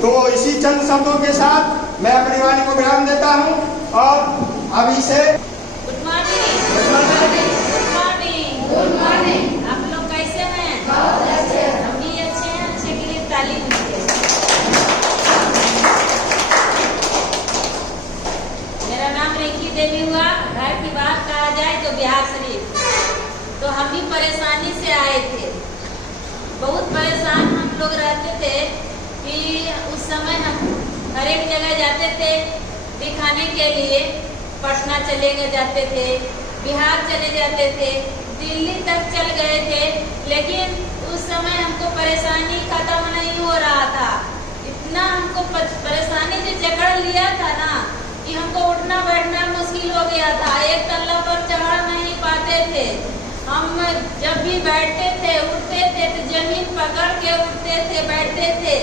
तो इसी चंद शब्दों के साथ मैं अपनी वाणी को विराम देता हूँ और अभी से गुड मॉर्निंग। Good morning. आप लोग कैसे हैं? बहुत अच्छे। हम भी अच्छे हैं। अच्छे के लिए तालीम दीजिए। मेरा नाम रिंकी देवी हुआ। घर की बात कहा जाए तो बिहार शरीफ। तो हम भी परेशानी से आए थे। बहुत परेशान हम लोग रहते थे कि उस समय हम हर एक जगह जाते थे दिखाने के लिए। पटना चले गए जाते थे, बिहार चले जाते थे, दिल्ली तक चल गए थे, लेकिन उस समय हमको परेशानी खत्म नहीं हो रहा था। इतना हमको परेशानी से जकड़ लिया था ना कि हमको उठना बैठना मुश्किल हो गया था। एक तल्ला पर चढ़ नहीं पाते थे। हम जब भी बैठते थे उठते थे तो जमीन पकड़ के उठते थे बैठते थे,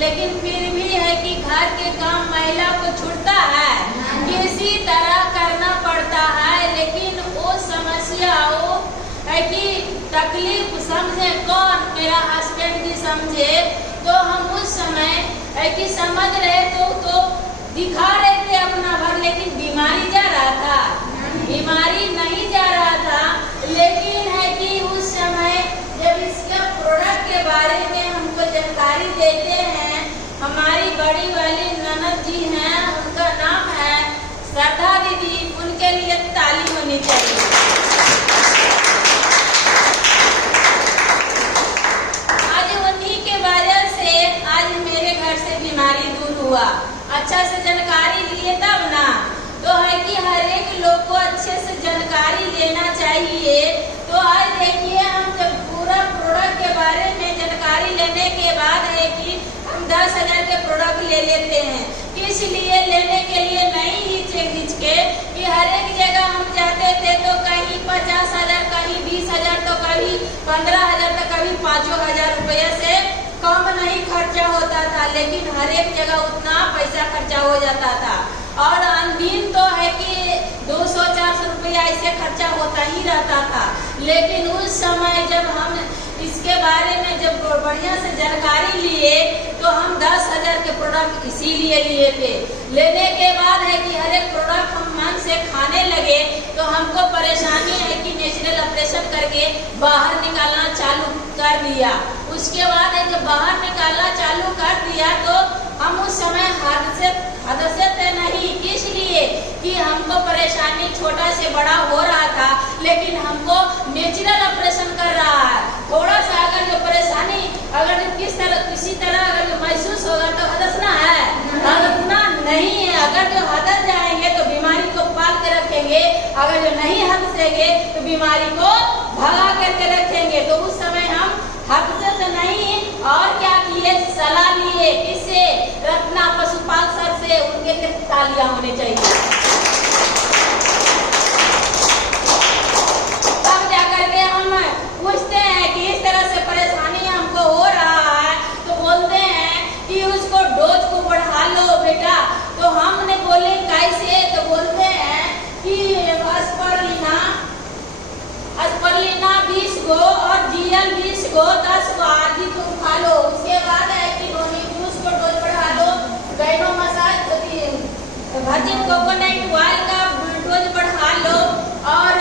लेकिन फिर भी है कि घर के काम महिला को छूटता है, किसी तरह करना पड़ता है। लेकिन वो समस्या वो है कि तकलीफ समझे कौन? मेरा हस्बैंड भी समझे। तो हम उस समय है कि समझ रहे तो दिखा रहे थे अपना भर, लेकिन बीमारी जा रहा था, बीमारी नहीं जा रहा था। लेकिन है कि उस समय जब इसके प्रोडक्ट के बारे में हमको जानकारी देते हैं, हमारी बड़ी वाली ननद जी हैं, उनका नाम है श्रद्धा दीदी, उनके लिए ताली होनी चाहिए। आज उन्हीं के वजह से आज मेरे घर से बीमारी दूर हुआ। अच्छा से जानकारी लिए तब ना। तो है कि हर एक लोग को अच्छे से जानकारी लेना चाहिए। तो आज देखिए हम जब पूरा प्रोडक्ट के बारे में जानकारी लेने के बाद है कि हम 10,000 के प्रोडक्ट ले लेते हैं। किस लिए लेने के लिए नहीं हिच के कि हर एक जगह हम जाते थे तो कहीं 50,000, कहीं 20,000, तो कभी 15,000, तो कभी 5,000 रुपये से कम नहीं खर्चा होता था। लेकिन हर एक जगह उतना पैसा खर्चा हो जाता था और अनदिन तो है कि 200-400 रुपया ऐसे खर्चा होता ही रहता था। लेकिन उस समय जब हम इसके बारे में जब बढ़िया से जानकारी लिए तो हम 10,000 के प्रोडक्ट इसीलिए लिए थे। लेने के बाद है कि हर एक प्रोडक्ट हम मन से खाने लगे तो हमको परेशानी है कि नेचुरल ऑपरेशन करके बाहर निकालना चालू कर दिया। उसके बाद है जब बाहर निकालना चालू कर दिया तो हम उस समय हादसे थे नहीं, इसलिए कि हमको परेशानी छोटा से बड़ा हो रहा था, लेकिन हमको नेचुरल ऑपरेशन कर रहा है। थोड़ा सा अगर जो परेशानी अगर किसी तरह अगर जो महसूस होगा तो हदसना है, हदसना नहीं है। अगर जो हदस जाएंगे तो बीमारी को पाल के रखेंगे, अगर जो नहीं हदसेंगे तो बीमारी को भगा करके रखेंगे। तो उस समय हम हदसे तो नहीं और क्या किए, सलाह लिए किससे? रत्ना पशुपाल सर से। उनके लिए तालियां होनी चाहिए। तब जाकर के हम पूछते हैं कि इस तरह से परेशानी हमको हो रहा है, तो बोलते हैं कि उसको डोज को बढ़ा लो बेटा। तो हमने बोले कैसे? तो बोलते हैं कि अस्परलिना 20 गो और GL 20 गो 10 गो आदि को खा लो। उसके बाद है कि डोनीबूस को डोज बढ़ा लो, गाइनो मसाज वर्जिन कोकोनट ऑयल का डोज बढ़ा लो और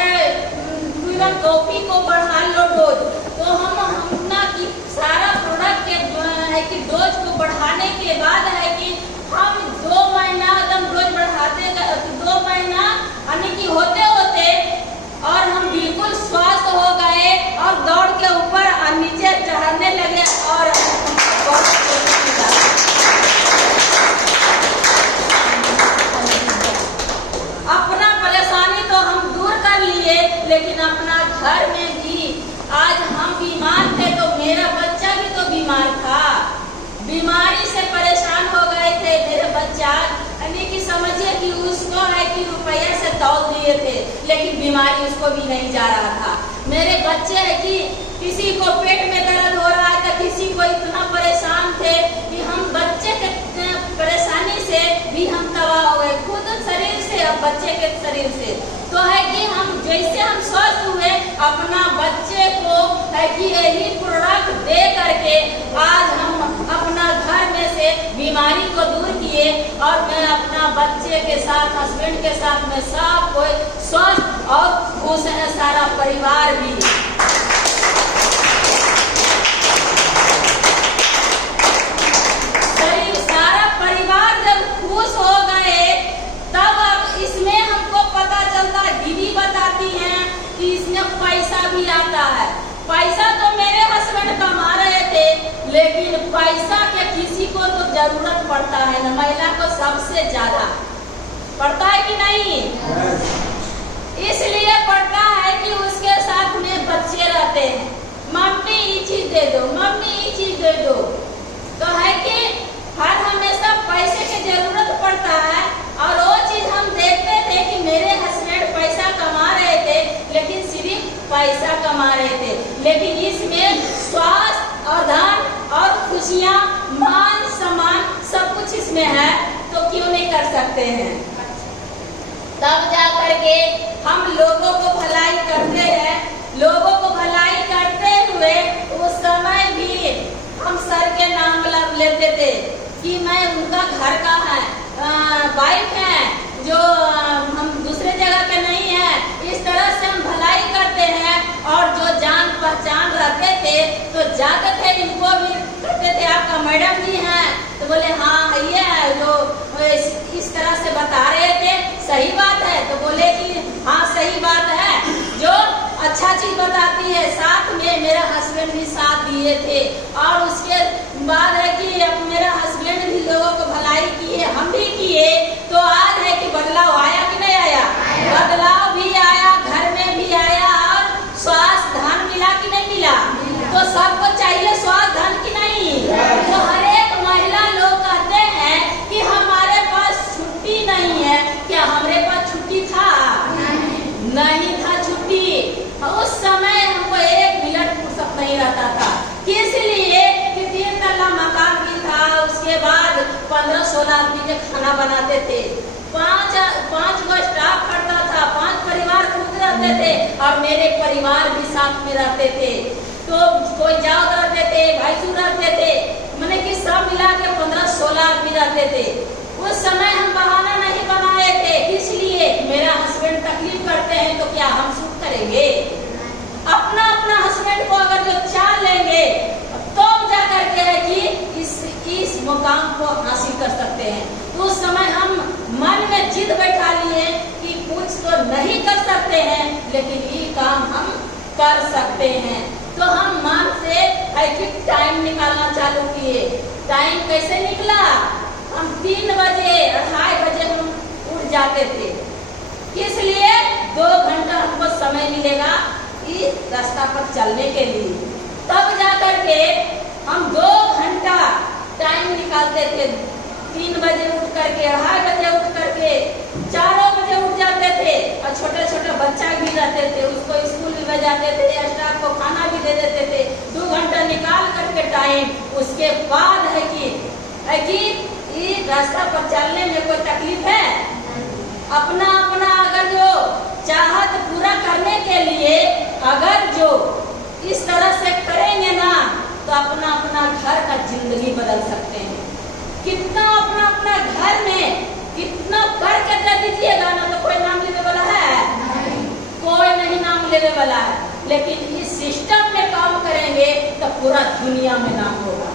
प्योर कॉफी को बढ़ा लो डोज। तो हम अपना की सारा प्रोडक्ट के है कि डोज को बढ़ाने के बाद है कि हम 2 महीना एकदम डोज बढ़ाते 2 महीना यानी कि होते और हम बिल्कुल स्वस्थ हो गए और दौड़ के ऊपर और नीचे चढ़ने लगे और अपना परेशानी तो हम दूर कर लिए, लेकिन अपना घर में भी आज हम बीमार थे तो मेरा बच्चा भी तो बीमार था, बीमारी से परेशान हो गए थे मेरे बच्चा। यानी कि समझिए कि उसको है कि रुपया से तौल दिए थे, लेकिन बीमारी उसको भी नहीं जा रहा था। मेरे बच्चे है कि किसी को पेट में दर्द हो रहा था, किसी को इतना परेशान थे कि हम बच्चे के परेशानी से भी हम तबाह हो गए, खुद शरीर से और बच्चे के शरीर से। तो है कि हम जैसे हम स्वस्थ हुए अपना बच्चे को है कि यही प्रोडक्ट दे करके आज हम अपना घर में से बीमारी को दूर किए और मैं अपना बच्चे के साथ, हस्बैंड के साथ में सब कोई स्वस्थ और खुश है, सारा परिवार भी। सारा परिवार जब खुश हो गए तब अब इसमें हमको पता चलता, दीदी बताती हैं कि इसमें पैसा भी आता है। पैसा तो मेरे हस्बैंड कमा रहे थे, लेकिन पैसा के किसी को तो जरूरत पड़ता है ना, महिला को सबसे ज्यादा पड़ता है कि नहीं? इसलिए पड़ता है कि उसके साथ में बच्चे रहते हैं, मम्मी ये चीज दे दो, मम्मी ये चीज दे दो, तो है कि हर हमेशा पैसे की जरूरत पड़ता है। और वो चीज हम देखते थे कि मेरे हस्बैंड पैसा कमा रहे थे, लेकिन सिर्फ पैसा कमा रहे थे, लेकिन इसमें स्वास्थ्य और धन और खुशियाँ, मान सम्मान सब कुछ इसमें है, तो क्यों नहीं कर सकते हैं? तब जा करके हम लोगों को भलाई करते हैं। लोगों को भलाई करते हुए उस समय भी हम सर के नाम लेते थे कि मैं उनका घर का है, वाइफ है, जो हम दूसरे जगह के नहीं है। इस तरह से हम भलाई करते हैं। और जो जान पहचान रहते थे तो जाते थे, इनको भी कहते थे आपका मैडम जी हैं, तो बोले हाँ ये है, जो इस तरह से बता रहे थे सही बात है, तो बोले कि हाँ सही बात है, जो अच्छा चीज बताती है। साथ में मेरा हस्बैंड भी साथ दिए थे, और उसके बाद है कि अब मेरा हस्बैंड भी लोगों को भलाई किए, हम भी किए, तो आज है कि बदलाव आया कि नहीं आया? बदलाव भी आया, घर में भी आया, और स्वास्थ्य धन मिला कि नहीं मिला? तो सबको चाहिए स्वास्थ्य धन की नहीं? तो हर एक महिला लोग कहते हैं कि हमारे पास छुट्टी नहीं है। क्या हमारे पास छुट्टी था? नहीं था छुट्टी। उस समय हमको एक मिनट फुर्सत नहीं रहता था, इसलिए कि 3 तल्ला मकान भी था, उसके बाद 15-16 आदमी के खाना बनाते थे, 5 गो स्टाफ करता था, 5 परिवार खुद रहते थे, और मेरे परिवार भी साथ में रहते थे। तो कोई जाओ रहते थे, भाईसू रहते थे, मैंने कि सब मिला के 15-16 आदमी रहते थे। उस समय हम बहाना नहीं बनाए थे, इसलिए मेरा हस्बैंड तकलीफ करते हैं तो क्या हम सुख करेंगे? अपना अपना हस्बैंड को अगर जो चाह लेंगे तो जा करके है कि इस मुकाम को हासिल कर सकते हैं। तो उस समय हम मन में जिद बैठा लिए कि कुछ तो नहीं कर सकते हैं, लेकिन ये काम हम कर सकते हैं। तो हम मन से है कि टाइम निकालना चालू किए। टाइम कैसे निकला? हम 3 बजे 2:30 बजे हम उठ जाते थे, इसलिए 2 घंटा हमको समय मिलेगा इस रास्ता पर चलने के लिए। तब जाकर के हम 2 घंटा टाइम निकालते थे। 3 बजे उठ करके, 2:30 बजे उठ करके, 4 बजे उठ जाते थे, और छोटे छोटे बच्चा भी रहते थे, उसको स्कूल भी भेजाते थे, स्टाफ को खाना भी दे देते थे। 2 घंटा निकाल करके टाइम, उसके बाद है कि इस रास्ता पर चलने में कोई तकलीफ है? अपना अपना अगर जो चाहत पूरा करने के लिए अगर जो इस तरह से करेंगे ना, तो अपना अपना घर का जिंदगी बदल सकते हैं। कितना अपना अपना घर में कितना करके दे दीजिएगा ना, तो कोई नाम लेने वाला है? कोई नहीं नाम लेने वाला है। लेकिन इस सिस्टम में काम करेंगे तो पूरा दुनिया में नाम होगा।